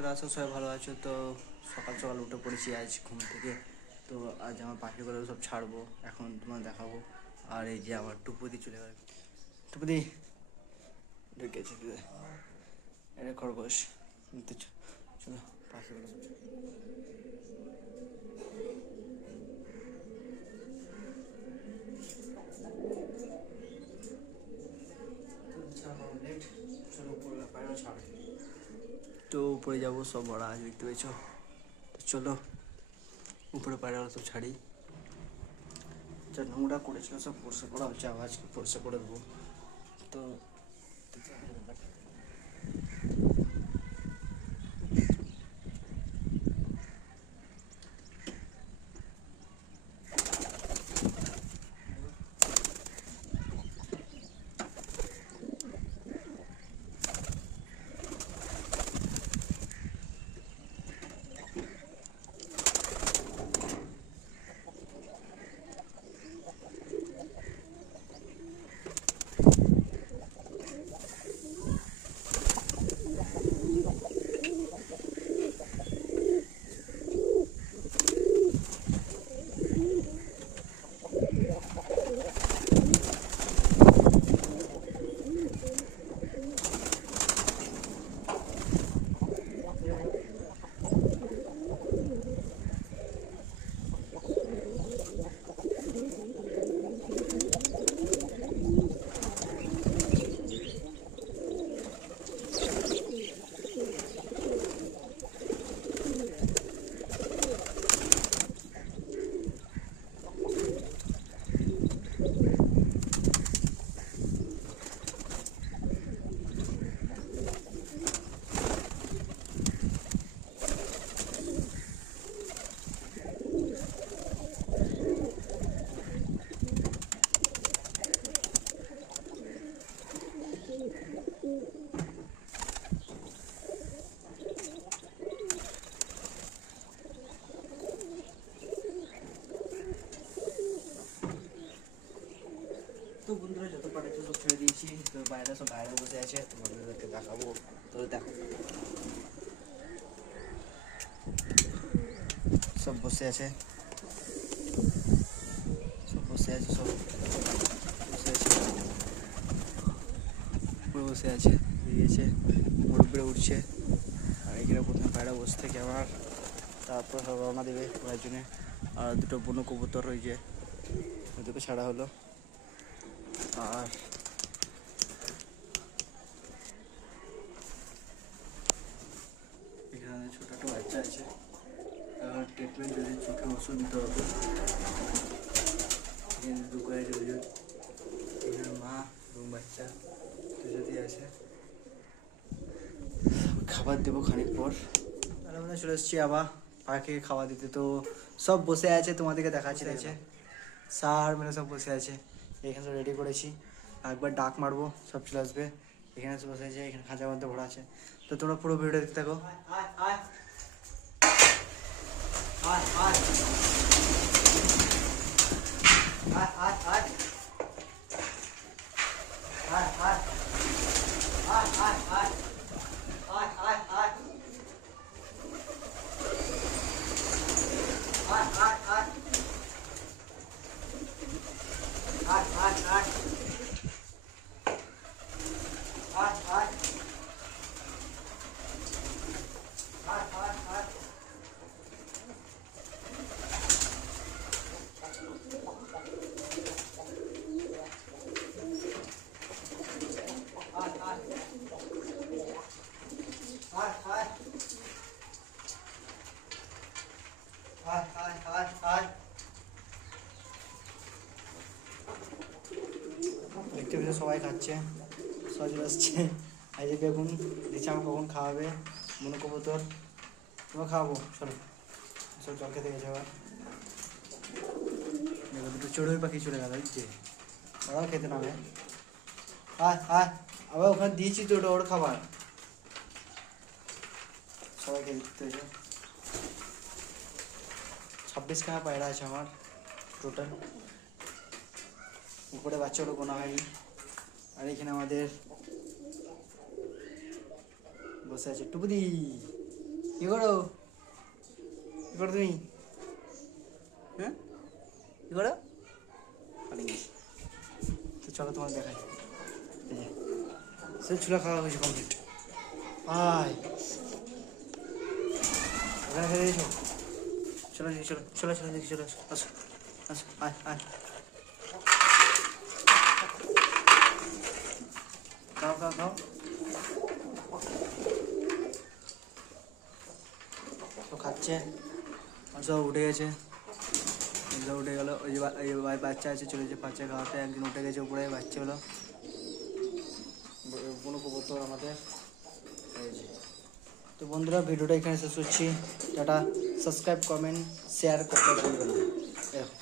বন্ধুরা আসো সবাই ভালো আছো? তো সকাল সকাল উঠে পড়েছি আজ ঘুম থেকে। তো আজ আমার পাখিগুলো সব ছাড়বো। এখন তোমার দেখাবো। আর এই যে আমার টুপুদি চলে গেল। টুপুদি, ঢুকেছে খরগোশ। চলো, পাখিগুলো সব ছাড়বো। চলো উপরে বাইরে ছাড়ে তো উপরে যাব, সব ভরা আজ দেখতে পেয়েছ। তো চলো, উপরে পায়রা সব ছাড়ি। যা নোংরা করেছিল, সব পরশে করা হচ্ছে আবার আজকে পরিষ্কার করে দেবো। তো যত পাঠাচ্ছে সব ছেড়ে দিয়েছি, তো বাইরে সব বাইরে বসে আছে তোমাদেরকে দেখাবো। তো দেখো। সব বসে আছে। সব বসে আছে, সব বসে আছে। পুরো বসে আছে দিয়েছে মোড় উপরে উঠছে। আর এখানে প্রথমে পায়রা বসে থেকে আবার। তারপর রওনা দেবে ওনার জন্যে আর দুটো বন্য কবুতর রয়েছে। ওদেরকে ছাড়া হলো। আর এখানে ছোট একটা বাচ্চা আছে। আর ট্রিটমেন্ট যদি চোখে ওষুধ দিতে হবে এখানে দুটো আছে ওজন এখানে মা এবং বাচ্চা আছে। খাবার দেবো খানিক পর। তাহলে আমরা চলে এসেছি আবার পাখিকে খাবার দিতে। তো সব বসে আছে তোমাদেরকে দেখাচ্ছি আছে। সার মানে সব বসে আছে। এখানে সব রেডি করেছি। একবার ডাক মারবো, সব চলে আসবে। এখানে বসে যে এখানে খাঁচার মধ্যে ভরা আছে। তো তোমরা পুরো ভিডিও দেখতে থাকো। দেখতে পেয়েছ সবাই খাচ্ছে, সবাই চলে আসছে। এই যে বেগুন, দিচ্ছে আমাকে কখন খাওয়াবে? মনে কবুতর। তোমার খাওয়াবো? চলো। সব জল খেতে গেছে আবার। দেখো, দুটো চড়ুই পাখি চলে গেল, এই যে। ওরাও খেতে নামে। আয় আয়। আবার ওখানে দিয়েছি তো ওটা ওর খাবার। সবাইকে দিতে হয়েছে। ছাব্বিশ খানা পায়রা আছে আমার টোটাল উপরে বাচ্চাগুলো গোনা হয়নি। আর এখানে আমাদের বসে আছে টুপুদি। কি করো? কি করো তুমি? হ্যাঁ? কি করো? তো চলো তোমার দেখাই। সে চুলা খাওয়া হয়েছে কমপ্লিট আয়। ওখানে চলো চলো চলো চলো, দেখি, চলো, আসো আসো, আয় আয়। খাও খাও খাও তো খাচ্ছে আর সব উঠে গেছে সব উঠে গেলো ওই যে বা- ওই যে বা- বাচ্চা আছে চলে যে বাচ্চা খাওয়াতে একদিন উঠে গেছে উপরে বাচ্চাগুলো ব- কোনো কবুতর আমাদের এই যে। তো বন্ধুরা ভিডিওটা এখানে শেষ করছি টাটা সাবস্ক্রাইব কমেন্ট শেয়ার করতে ভুলবেন না দেখো, মার